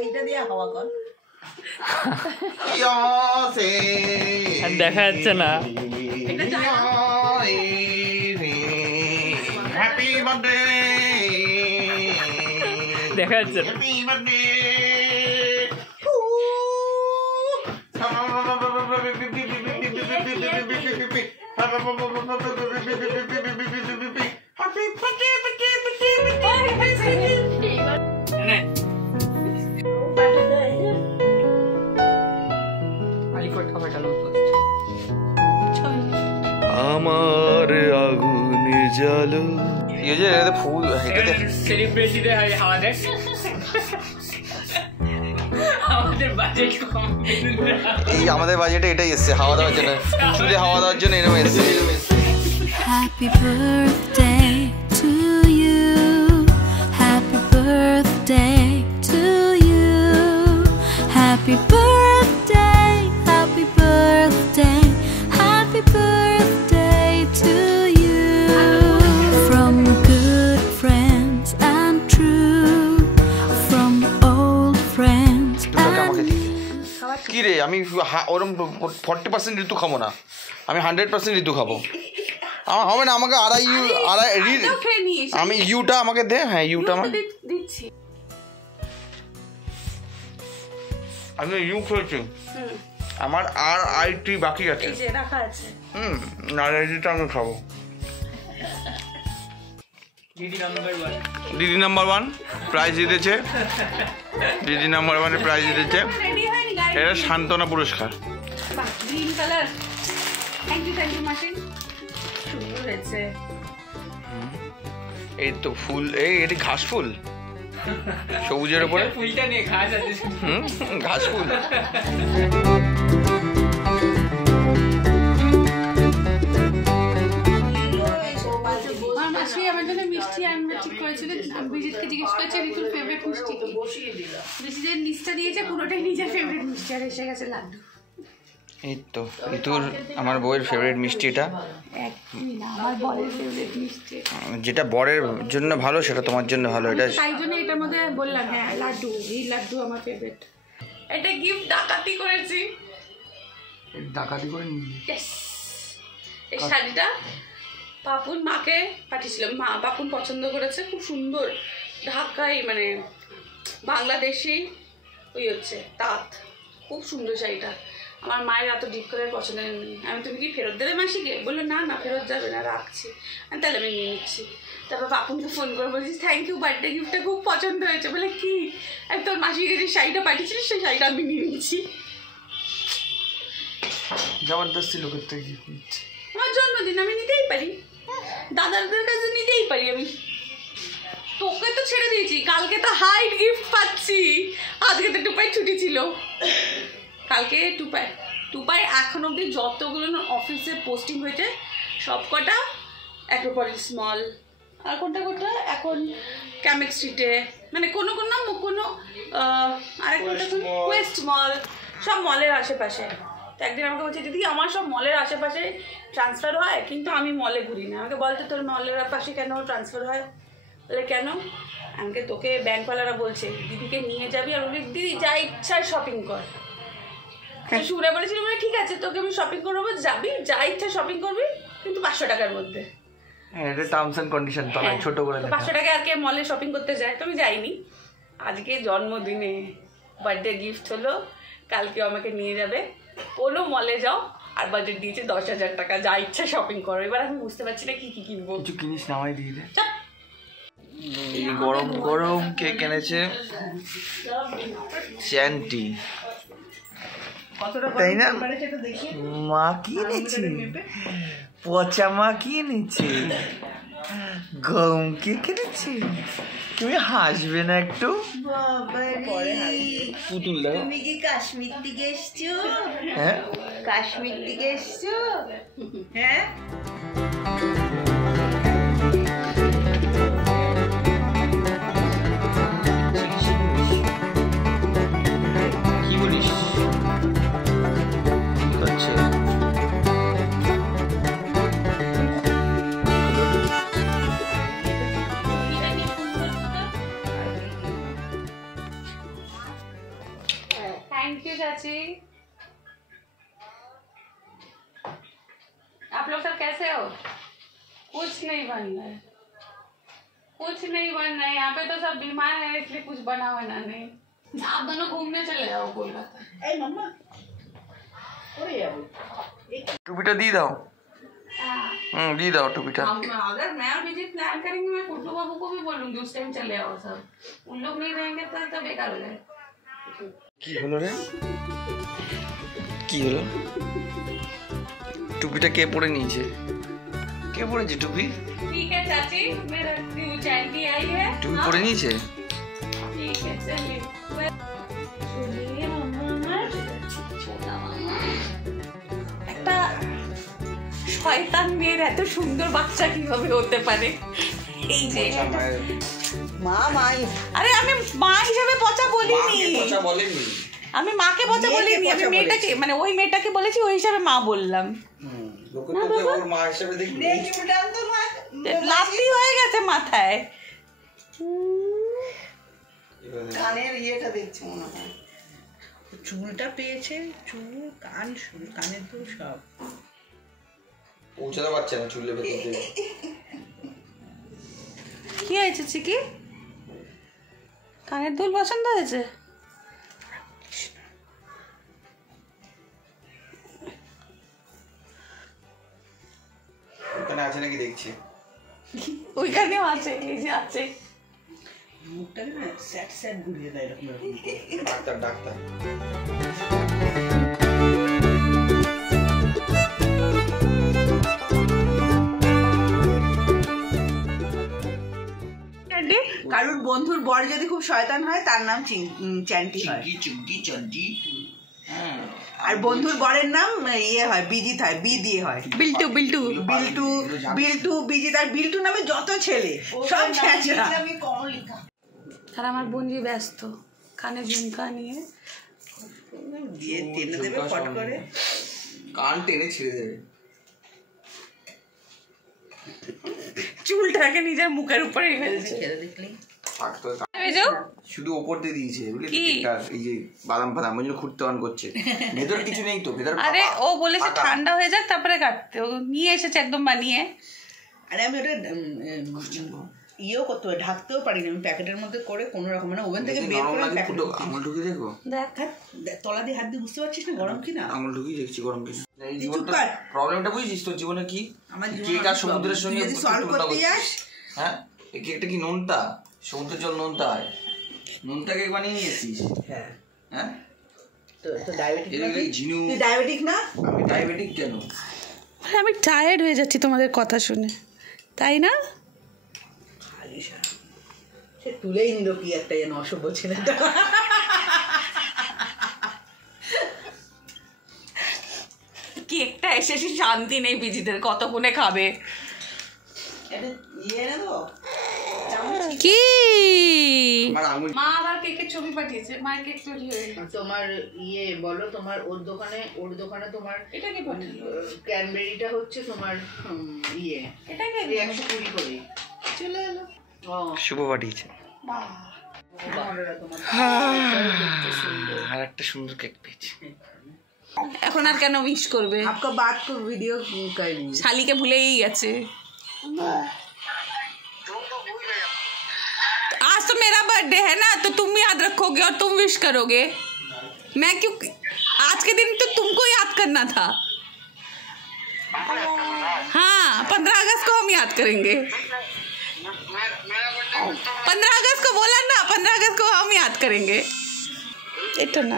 এইটা দিয়ে হাওয়া কর। দেখা যাচ্ছে না। হ্যাপি বার্থডে, দেখা যাচ্ছে না। Happy birthday. আমার আগুনে জ্বালো। এই যে এটা ফুল সেলিব্রিটিতে হাওয়া দেয়। আমাদের বাজেট কম। এই আমাদের বাজেটে এটাই এসছে, হাওয়া দেওয়ার জন্য, চুলে হাওয়া দেওয়ার জন্য এরকম এসছে। Happy birthday to you. Happy birthday to you. Happy birthday, happy birthday, happy birthday to you. From good friends and true, from old friends and কি রে আমি ওরকম 40% ঋতু খাবো না, আমি 100% ঋতু খাবো। আমার হবে না, আমাকে আড়াই আমি ইউটা আমাকে দে। হ্যাঁ ইউটা আমার দিচ্ছি। আমি ইউ খেয়েছি, আমার আর আইটি বাকি আছে। এই যে রাখা আছে। নারায়ণটা আমি খাবো। দিদি নাম্বার 1 প্রাইজ জিতেছে, দিদি নাম্বার 1 প্রাইজ জিতেছে। এটা সান্ত্বনা পুরস্কার। Green colour. থ্যাংক ইউ মাসি, সুন্দর হয়েছে। এই তো ফুল, এটি ঘাস ফুল সবুজের উপরে, ফুলটা নিয়ে ঘাস আছে। ঘাস ফুল। মাসি আমার জন্য মিষ্টি আনবে ঠিক করেছিল। বিজিতকে জিজ্ঞেস করেছে ঋতুর ফেভারিট মিষ্টি কি, বিজিতের লিস্টটা দিয়েছে পুরোটাই নিজের ফেভারিট মিষ্টি, আর এসে গেছে লাড্ডু। এই তো ঋতুর আমার বউয়ের ফেভারিট মিষ্টি এটা, আমার বরের ফেভারিট মিষ্টি। যেটা বরের জন্য ভালো সেটা তোমার জন্য ভালো। এটা তাই জন্য এটার মধ্যে বললাম হ্যাঁ লাড্ডু, এই লাড্ডু আমার ফেভারিট। এটা গিফট ডাকাতি করেছি। ডাকাতি করে এই শাড়িটা পাপুন মাকে পাঠিয়েছিলাম, মা পাপুন পছন্দ করেছে, খুব সুন্দর ঢাকাই মানে বাংলাদেশি ওই হচ্ছে তাঁত, খুব সুন্দর শাড়িটা। আমার মায়ের এত ডিপ কালার পছন্দ নেই। আমি তুমি কি ফেরত দেবে মাসিকে? বললো না না ফেরত যাবে না, রাখছি। তাহলে আমি নিয়ে নিচ্ছি। তারপর পাপুনকে ফোন করে বলছি থ্যাংক ইউ, বার্থডে গিফটটা খুব পছন্দ হয়েছে। বলে কি? আমি তোর মাসিকে যে শাড়িটা পাঠিয়েছিলিস সেই শাড়িটা আমি নিয়ে নিচ্ছি। জবরদস্তি লোকের থেকে গিফট নিচ্ছে। আমার জন্মদিন আমি নিতেই পারি, দাদাদের কাছে নিতেই পারি। আমি তোকে তো ছেড়ে দিয়েছি, কালকে তো হাইট গিফট পাচ্ছি। আজকে তো টুপাই ছুটি ছিল, কালকে টুপাই এখন অবধি যতগুলো অফিসে পোস্টিং হয়েছে সব কটা অ্যাক্রোপলিস মল, আর কোনটা এখন ক্যামেক স্ট্রিটে, মানে কোনো আরেকটা ওয়েস্ট মল, সব মলের আশেপাশে। তো একদিন আমাকে বলছে দিদি আমার সব মলের আশেপাশে ট্রান্সফার হয়, কিন্তু আমি মলে ঘুরি না। আমাকে বলতে তোর মলের পাশে কেন ট্রান্সফার হয়? বলে কেন? আমাকে তোকে ব্যাংকওয়ালারা বলছে দিদিকে নিয়ে যাবি, আর বলি দিদি যা ইচ্ছা শপিং কর। সুরে বলেছিল মানে ঠিক আছে তোকে আমি শপিং করবো, যাবি যা ইচ্ছা শপিং করবি, কিন্তু 500 টাকার মধ্যে। এটা টার্মস এন্ড কন্ডিশন তো নাই, ছোট করে 500 টাকা আর কে মলে শপিং করতে যায়? তো আমি যাইনি। আজকে জন্মদিনে বার্থডে গিফট হলো, কালকে আমাকে নিয়ে যাবে। কোনো মলে যাও, আর বাজেট দিয়েছে 10,000 টাকা, যা ইচ্ছা শপিং করো। এবার আমি বুঝতে পারছি না কি কিনবো। কিছু কিনিস নামাই দিয়ে দে। এই গরম গরম কেক এনেছে চ্যান্টি, তাই না? মা কি এনেছে? পচা মা কি এনেছে? গরম কেক এনেছে। তুমি হাসবে না একটু? পুতুল দাও। তুমি কি কাশ্মীর থেকে এসছো? হ্যাঁ কাশ্মীর থেকে এসছো? হ্যাঁ কি বলিস? थैंक यू चाची। आप लोग सब कैसे हो? कुछ नहीं बन रहा है, कुछ नहीं बन रहा है। यहाँ पे तो सब बीमार है, इसलिए कुछ बना बना नहीं। आप दोनों घूमने चले जाओ कोलकाता। টুপিটা দিয়ে দাও। দিয়ে দাও টুপিটা। अगर मैं और विजय प्लान करेंगे, मैं कुट्टू बाबू को भी बोलूंगी उस टाइम चले आओ सब। उन लोग नहीं रहेंगे तो बेकार हो जाए। কি হলো রে? কি হলো? টুপিটা কে পরে নিয়েছে? কে পরেছে টুপি? ठीक है चाची, मैं रखती हूँ, चांदी आई है। টুপি পরে নিয়েছে? ठीक है चलिए। একটা শয়তান মেয়ের এত সুন্দর বাচ্চা কিভাবে হতে পারে? এই যে মা মাই, আরে আমি মা হিসেবে পচা বলিনি, বলেনি। আমি মাকে পচা বলিনি, আমি মেয়েটাকে মানে ওই মেয়েটাকে বলেছি, ওই হিসাবে মা বললাম। ওর মা হিসেবে দেখি লাভলি হয়ে গেছে মাথায়। কানের ইয়েটা দেখছি মনে হয়। চুলটা পেয়েছে, চুল, কান, কানের দুল সব পৌঁছাতে পারছে না চুলের ভেতর দিয়ে। কি হয়েছে চিকি? কানের দুল পছন্দ হয়েছে? ওখানে আছে নাকি দেখছি। ওইখানেও আছে, এই যে আছে। মুখটাকে না স্যাট স্যাট ঘুরিয়ে দেয় এরকম এরকম। ডাক্তার ডাক্তার কারোর বন্ধুর বর যদি খুব শয়তান হয় তার নাম চ্যান্টি হয়, চুমকি চন্টি। আর বন্ধুর বরের নাম ইয়ে হয়, বিজিত হয়, বি দিয়ে হয়। বিল্টু বিল্টু বিল্টু বিল্টু বিজিত, আর বিল্টু নামে যত ছেলে সব ছেঁচড়া। আর আমার বোনজি ব্যস্ত কানে ঝুমকা নিয়ে। দিয়ে টেনে দেবে ফট করে, কান টেনে ছিঁড়ে দেবে। চুলটাকে নিজের মুখের উপরে ফেলছে। শুধু ওপর দিয়ে দিয়েছে এই যে বাদাম ফাদাম ওই জন্য খুঁড়তে অন করছে, ভেতরে কিছু নেই তো। ভেতরে আরে ও বলেছে ঠান্ডা হয়ে যাক তারপরে কাটতে, ও নিয়ে এসেছে একদম বানিয়ে। আরে আমি ওটা ইয়েও করতে পারি, ঢাকতেও পারি না, আমি প্যাকেটের মধ্যে করে কোনো রকম মানে ওভেন থেকে বের করে আঙুল ঢুকিয়ে দেখো, দেখ তলা দিয়ে হাত দিয়ে বুঝতে পারছিস না গরম কিনা? আঙুল ঢুকিয়ে দেখছি গরম কিনা। এই চুপ জীবনটা কর। প্রবলেমটা বুঝছিস তোর জীবনে কি? আমার কেক আর সমুদ্রের সঙ্গে যদি সলভ করতে যাস, হ্যাঁ এই কেকটা কি নোনতা? সমুদ্রের জল নোনতা হয়, নোনতা কেক বানিয়ে নিয়েছিস? হ্যাঁ হ্যাঁ তো ডায়াবেটিক না? ঝিনু তুই ডায়াবেটিক না? আমি ডায়াবেটিক কেন? আমি টায়ার্ড হয়ে যাচ্ছি তোমাদের কথা শুনে, তাই না? সে তুলেই নিল কি একটা যেন অসভ্য ছেলেটা। কেকটা এসেছি শান্তি নেই, বিজিদের কতক্ষণে খাবে। কি মা আবার কেকের ছবি পাঠিয়েছে, মায়ের কেক তৈরি হয়ে গেছে। তোমার ইয়ে বলো, তোমার ওর দোকানে তোমার এটা কি পাঠালো? ক্যানবেরিটা হচ্ছে তোমার ইয়ে, এটা কি 120 করে চলে এলো। শুভ পাঠিয়েছে। আর একটা সুন্দর কেক পেয়েছি। এখন আর কেন উইশ করবে? आपका बात को वीडियो कर लीजिए। শালিকে ভুলেই গেছে। आज तो मेरा बर्थडे है ना, तो तुम याद रखोगे और तुम विश करोगे। मैं क्यों? आज के दिन तो तुमको याद करना था। हाँ 15 अगस्त को हम याद करेंगे। 15 अगस्त को बोला ना, 15 अगस्त को हम याद करेंगे। इतना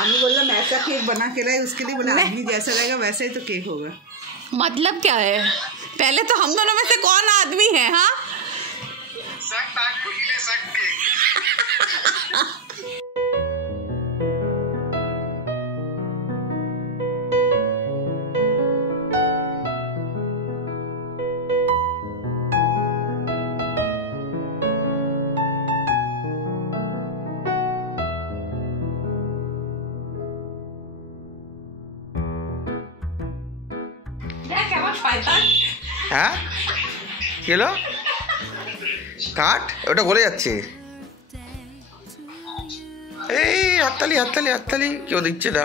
आदमी बोला मैं ऐसा केक बना के लाए, उसके लिए बोला आदमी जैसा रहेगा वैसा ही तो केक होगा। मतलब क्या है? पहले तो हम दोनों में से कौन आदमी है? हाँ হ্যাঁ কি হলো? কাট ওটা গলে যাচ্ছে। এই হাততালি হাততালি হাততালি, কেউ দিচ্ছে না।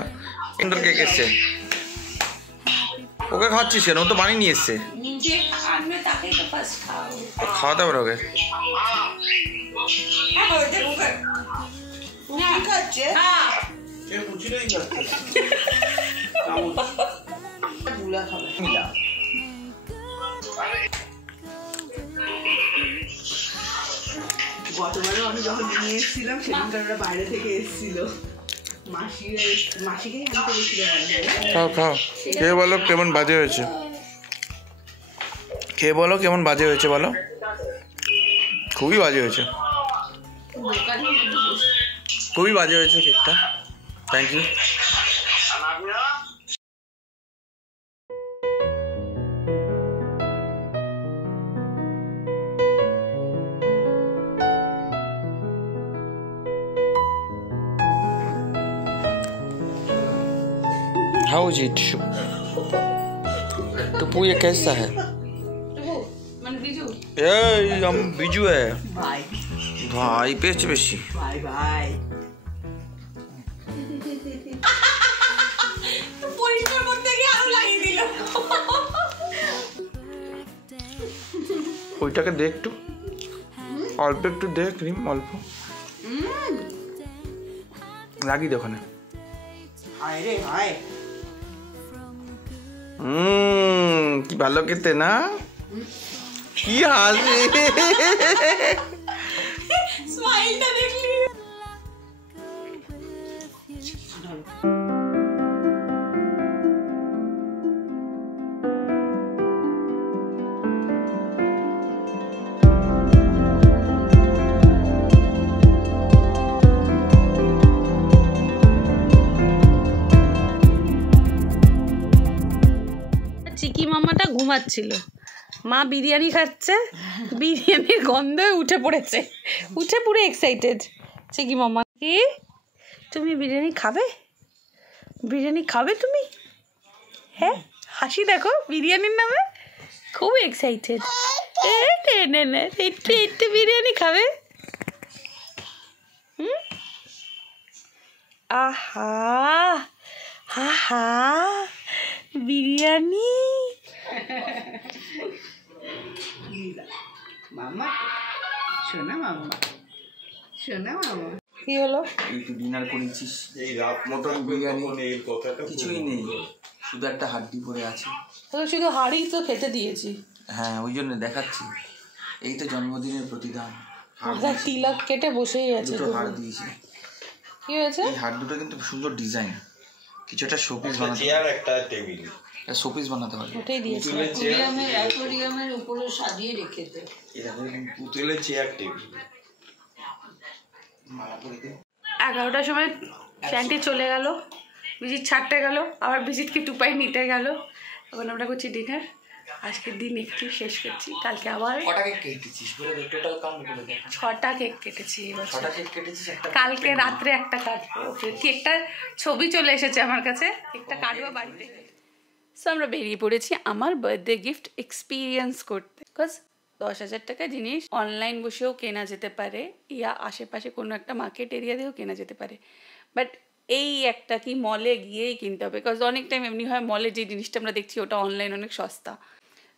সুন্দর কেক এসছে, ওকে খাওয়াচ্ছিস কেন? ও তো বানিয়ে নিয়ে এসছে। খাওয়াতে হবে ওকে। গতবারে আমি যখন নিয়ে এসেছিলাম সেদিনকার ওরা বাইরে থেকে এসেছিল, মাসিকেই আনতে গেছিল। খাও খাও, খেয়ে বলো কেমন বাজে হয়েছে, খেয়ে বলো কেমন বাজে হয়েছে বলো। খুবই বাজে হয়েছে, খুবই বাজে হয়েছে কেকটা। Thank you. How is it? Tuppu ये कैसा है? मन बिजू ये हम बिजू है भाई ভাই পেয়েছে বেশি। Bye bye. পরিষ্কার করতে গিয়ে আরো লাগিয়ে দিল। ওইটাকে দে একটু, অল্প একটু দে ক্রিম, অল্প লাগিয়ে দে ওখানে। হায় রে হায়, কি ভালো খেতে না, কি হাসি। স্মাইলটা দেখলি? চিকি মামাটা ঘুমাচ্ছিল, মা বিরিয়ানি খাচ্ছে, বিরিয়ানির গন্ধে উঠে পড়েছে, উঠে পুরো এক্সাইটেড। চিকি মামা, কি তুমি বিরিয়ানি খাবে? বিরিয়ানি খাবে তুমি? হ্যাঁ, হাসি দেখো বিরিয়ানির নামে, খুব এক্সাইটেড। একটু একটু বিরিয়ানি খাবে? আহা আহা বিরিয়ানি। মামা শোনা, মামা শোনা, মামা কি হলো? এই তুই ডিনার করেছিস, এই রাত মটন বিরিয়ানি কিছুই নেই, শুধু একটা হাড্ডি পড়ে আছে। শুধু হাড়ি তো খেতে দিয়েছি। হ্যাঁ, ওই জন্য দেখাচ্ছি, এই তো জন্মদিনের প্রতিদান। তিলক কেটে বসেই আছে। দুটো হাড় দিয়েছি। কি হয়েছে? এই হাড় দুটো কিন্তু সুন্দর ডিজাইন, কিছু একটা শোপিস বানাতে, চেয়ার একটা টেবিল, শোপিস বানাতে পারবে। ওটাই দিয়েছি। অ্যাকোয়ারিয়ামের উপরে সাজিয়ে রেখেছে। পুতুলের চেয়ার টেবিল। 11টার সময় ক্যান্টি চলে গেল, ভিজিট ছাড়তে গেল, আবার ভিজিটকে টুপাই নিতে গেল। এখন আমরা করছি ডিনার। আজকের দিন একটু শেষ করছি, কালকে আবার। কটা কেক কেটেছিস বলে দে, টোটাল কাউন্ট করে দে। 6টা কেক কেটেছি এবার। 6টা কেক কেটেছিস? কালকে রাত্রে একটা কাটবো। কেকটা ছবি চলে এসেছে আমার কাছে, কেকটা কাটবো বাড়িতে। সো আমরা বেরিয়ে পড়েছি আমার বার্থডে গিফট এক্সপিরিয়েন্স করতে। বিকজ 10,000 টাকা জিনিস অনলাইন বসেও কেনা যেতে পারে, ইয়া আশেপাশে কোনো একটা মার্কেট এরিয়া দিয়েও কেনা যেতে পারে, বাট এই একটা কি মলে গিয়েই কিনতে হবে। বিকজ অনেক টাইম এমনি হয় মলে যে জিনিসটা আমরা দেখছি ওটা অনলাইন অনেক সস্তা।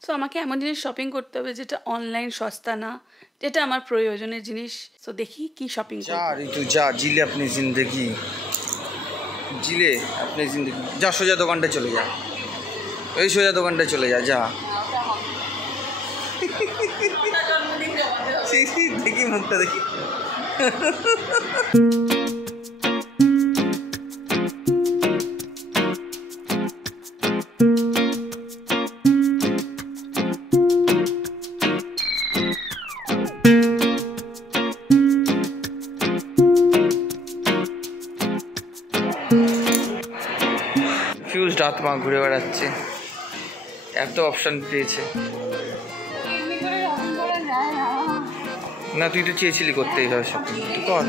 সো আমাকে এমন জিনিস শপিং করতে হবে যেটা অনলাইন সস্তা না, যেটা আমার প্রয়োজনের জিনিস। সো দেখি কি শপিং করব। যা ঋতু যা, জিলে আপনি জিন্দগি, জিলে আপনি জিন্দগি। যা সোজা দোকানটায় চলে যা, এই সোজা দোকানটায় চলে যা, যা। দেখি মুখটা দেখি। ফিউজ আত্মা ঘুরে বেড়াচ্ছে, এত অপশন পেয়েছে। না তুই তো চেয়েছিলি করতে এইভাবে শপিং, তুই কর।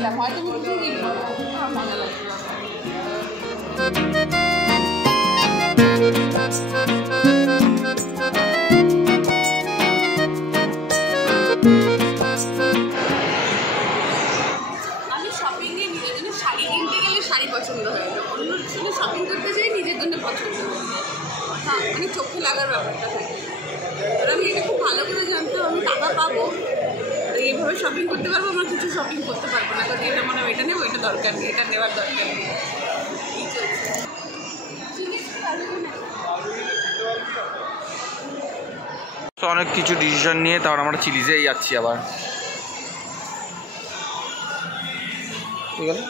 আমি শপিংয়ে নিজের জন্য শাড়ি কিনতে গেলে শাড়ি পছন্দ হয় না, অন্য জন্য শপিং করতে চাই নিজের জন্য পছন্দ হয় না। মানে চোখে লাগার ব্যাপারটা থাকে। আর আমি এটা খুব ভালো করে জানতাম আমি টাকা পাবো, এইভাবে শপিং করতে পারবো, আমরা কিছু শপিং করতে পারবো না। কারণ এটা মনে হয় এটা নেবো, এটা দরকার নেই, এটা নেওয়ার দরকার নেই। তো অনেক কিছু ডিসিশন নিয়ে তারপর আমরা চিলিজেই যাচ্ছি আবার। ঠিক আছে,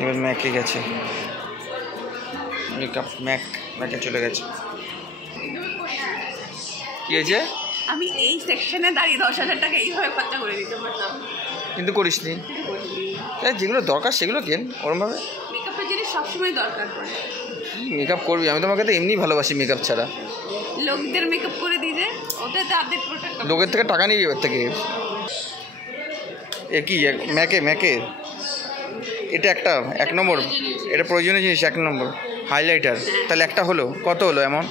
এবার ম্যাকে গেছে, মেকআপ ম্যাকে চলে গেছে। কি হয়েছে? আমি এই সেকশনে দাঁড়িয়ে 10,000 টাকা এইভাবে খরচা করে দিতে পারতাম, কিন্তু করিস নি। যেগুলো দরকার সেগুলো কেন ওরমভাবে। মেকআপের জিনিস সবসময় দরকার পড়ে। কি মেকআপ করবি? আমি তোমাকে তো এমনি ভালোবাসি মেকআপ ছাড়া। লোকদের মেকআপ করে দিই যে ওটাতে অর্ধেক প্রোডাক্ট। লোকের থেকে টাকা নিবি এবার থেকে। এ কি ম্যাকের এটা একটা 1 নম্বর, এটা প্রয়োজনীয় জিনিস 1 নম্বর হাইলাইটার। তাহলে একটা হলো, কত হলো এমন?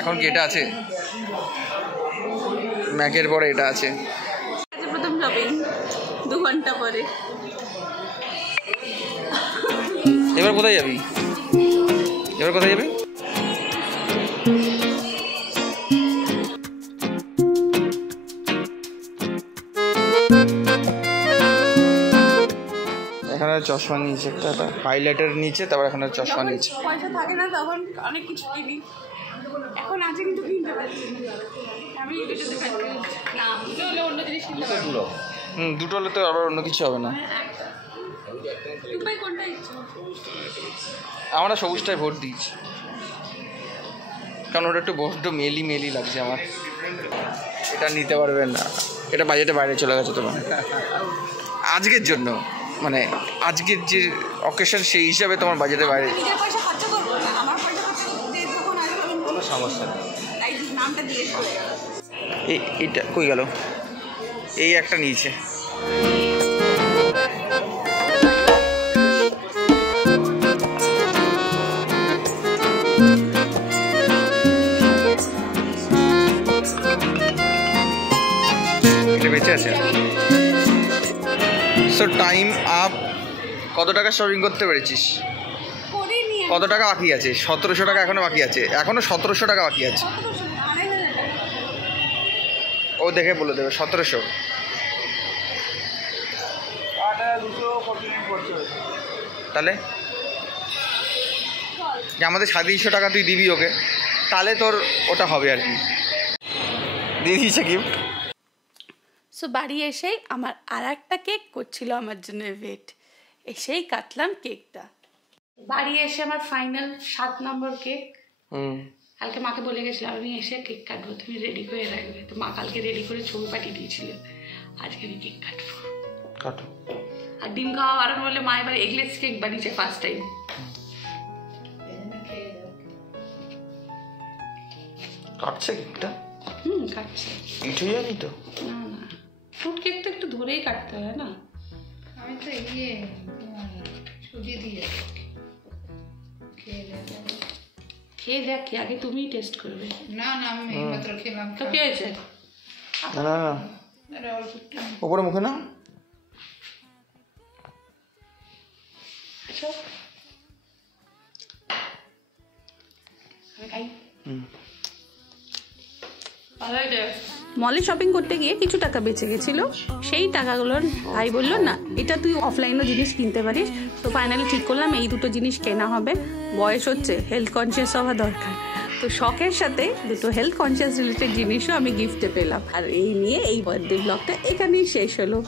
এখন কি এটা আছে? ম্যাকের পরে এটা আছে। প্রথম শপিং 2 ঘন্টা পরে। এবার কোথায় যাবি? এখানে চশমা নিয়েছে, একটা হাইলাইটার নিচে, তারপর এখানে চশমা নিয়েছে। পয়সা থাকে না তখন অনেক কিছু কিনি, এখন আছে কিন্তু কিনতে পারছি না। আমি দুটোতে কনফিউজ। না দুটো হলে অন্য জিনিস কিনতে পারবো। দুটো হলে তো আবার অন্য কিছু হবে না। দুপাই কোনটা ইচ্ছা? আমরা সবুজটায় ভোট দিয়েছি, কারণ ওটা একটু বড্ড মেলি লাগছে আমার। এটা নিতে পারবেন না, এটা বাজেটের বাইরে চলে গেছে তোমার আজকের জন্য, মানে আজকের যে অকেশন সেই হিসাবে তোমার বাজেটের বাইরে। নিজের পয়সা খরচা করবো না, আমার পয়সা খরচা করতে যখন আসবে কোনো সমস্যা নেই। তাই নামটা দিয়ে এইটা কই গেল? এই একটা নিয়েছে। বেঁচে আছে। So time up. কত টাকা শপিং করতে পেরেছিস? কত টাকা বাকি আছে? 1700 টাকা এখনো বাকি আছে। এখনো 1700 টাকা বাকি আছে। ও দেখে বলে দেবে 1700। তাহলে আমাদের 350 টাকা তুই দিবি ওকে, তাহলে তোর ওটা হবে আর কি। দিয়ে দিয়েছে গিফট। সো বাড়ি এসেই আমার আর একটা কেক করছিল আমার জন্য ওয়েট, এসেই কাটলাম কেকটা। বাড়ি এসে আমার ফাইনাল 7 নম্বর কেক। কালকে মাকে বলে গেছিলাম আমি এসে কেক কাটবো, তুমি রেডি করে রাখবে। তো মা কালকে রেডি করে ছবি পাঠিয়ে দিয়েছিল, আজকে আমি কেক কাটবো। কাটো। আর ডিম খাওয়া বাড়ানো বলে মা এবার এগলেস কেক বানিয়েছে ফার্স্ট টাইম। কাটছে কেকটা? কাটছে। মিঠে যাবি তো? না না, ফ্রুট কেক তো একটু ধরেই কাটতে হয় না। আমি তো সুজি দিয়ে খেয়ে দেখ, আগে তুমিই টেস্ট করবে। না আমি মাত্র খেলাম। তো কি হয়েছে? না ওপরে মুখে না। মলে শপিং করতে গিয়ে কিছু টাকা বেঁচে গেছিল, সেই টাকাগুলোর ভাই বললো না এটা তুই অফলাইনও জিনিস কিনতে পারিস। তো ফাইনালি ঠিক করলাম এই দুটো জিনিস কেনা হবে। বয়স হচ্ছে, হেলথ কনসিয়াস হওয়া দরকার, তো শখের সাথে দুটো হেলথ কনসিয়াস রিলেটেড জিনিসও আমি গিফটে পেলাম। আর এই নিয়ে এই বার্থডে ব্লগটা এখানেই শেষ হলো।